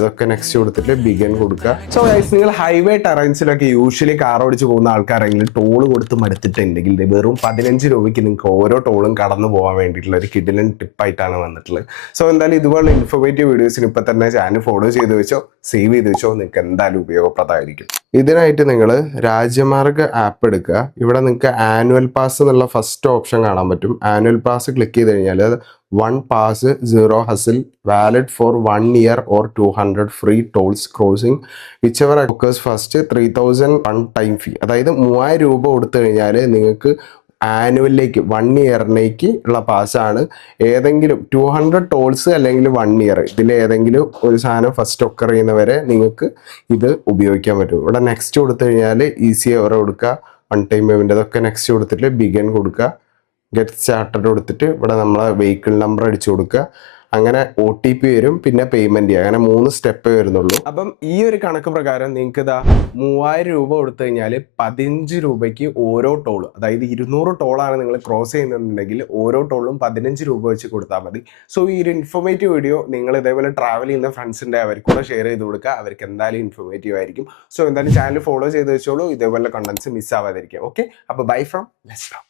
ഇതൊക്കെ നെക്സ്റ്റ് കൊടുത്തിട്ട് ബിഗൻ കൊടുക്കുക. സോ ഗൈസ്, നിങ്ങൾ ഹൈവേ ടെറൻസിലൊക്കെ യൂഷ്വലി കാർ ഓടിച്ച് പോകുന്ന ആൾക്കാരെങ്കിലും ടോൾ കൊടുത്ത് മടുത്തിട്ടുണ്ടെങ്കിൽ വെറും 15 രൂപയ്ക്ക് നിങ്ങൾക്ക് ഓരോ ടോളും കടന്നു പോകാൻ വേണ്ടിയിട്ടുള്ള ഒരു കിഡിലൻ ടിപ്പായിട്ടാണ് വന്നിട്ടുള്ളത്. സോ എന്തായാലും ഇതുപോലുള്ള ഇൻഫോർമേറ്റീവ് വീഡിയോസിന് ഇപ്പം തന്നെ ചാനൽ ഫോളോ ചെയ്ത് വെച്ചോ, സേവ് ചെയ്ത് വെച്ചോ, നിങ്ങൾക്ക് എന്തായാലും ഉപയോഗപ്രദമായിരിക്കും. ഇതിനായിട്ട് നിങ്ങൾ രാജ്യമാർഗ് ആപ്പ് എടുക്കുക. ഇവിടെ നിങ്ങൾക്ക് ആനുവൽ പാസ് എന്നുള്ള ഫസ്റ്റ് ഓപ്ഷൻ കാണാൻ പറ്റും. ആനുവൽ പാസ് ക്ലിക്ക് ചെയ്ത് കഴിഞ്ഞാൽ 1 pass 0 hassle valid for 1 year or 200 free tolls crossing whichever occurs first 3000 one time fee. അതായത് 3000 രൂപ കൊടുത്തു കഴിഞ്ഞാൽ നിങ്ങൾക്ക് ആനുവലിലേക്ക് 1 ഇയറിലേക്ക് ഉള്ള പാസ്സാണ്. ഏതെങ്കിലും 200 ടോൾസ് അല്ലെങ്കിൽ 1 ഇയർ ഇതിലേതെങ്കിലും ഒരു സാധനം ഫസ്റ്റ് ഒക്കർ ചെയ്യുന്നവരെ നിങ്ങൾക്ക് ഇത് ഉപയോഗിക്കാൻ പറ്റും. ഇവിടെ നെക്സ്റ്റ് കൊടുത്തു കഴിഞ്ഞാൽ ഈസി എവർ കൊടുക്കുക, വൺ ടൈം പേയ്മെൻറ്റ് അതൊക്കെ നെക്സ്റ്റ് കൊടുത്തിട്ട് ബിഗൻ കൊടുക്കുക, ഗെറ്റ് സ്റ്റാർട്ടഡ് കൊടുത്തിട്ട് ഇവിടെ നമ്മളെ വെഹിക്കിൾ നമ്പർ അടിച്ചു കൊടുക്കുക. അങ്ങനെ OTP വരും, പിന്നെ പേയ്മെന്റ് ചെയ്യുക. അങ്ങനെ 3 സ്റ്റെപ്പേ വരുന്നുള്ളൂ. അപ്പം ഈ ഒരു കണക്ക് പ്രകാരം നിങ്ങൾക്ക് ഇതാ 3000 രൂപ കൊടുത്തു കഴിഞ്ഞാൽ 15 രൂപയ്ക്ക് ഓരോ ടോൾ, അതായത് 200 ടോളാണ് നിങ്ങൾ ക്രോസ് ചെയ്യുന്നുണ്ടെങ്കിൽ ഓരോ ടോളും 15 രൂപ വെച്ച് കൊടുത്താൽ മതി. സോ ഈ ഒരു ഇൻഫോർമേറ്റീവ് വീഡിയോ നിങ്ങൾ ഇതേപോലെ ട്രാവൽ ചെയ്യുന്ന ഫ്രണ്ട്സിൻ്റെ അവർക്ക് കൂടെ ഷെയർ ചെയ്ത് കൊടുക്കുക. അവർക്ക് എന്തായാലും ഇൻഫോർമേറ്റീവ് ആയിരിക്കും. സോ എന്തായാലും ചാനൽ ഫോളോ ചെയ്ത് വെച്ചോളൂ, ഇതേപോലെ കണ്ടന്റ്സ് മിസ് ആവാതിരിക്കാം. ഓക്കെ, അപ്പോൾ ബൈ ഫ്രം ലെറ്റ്സ് ഗോ.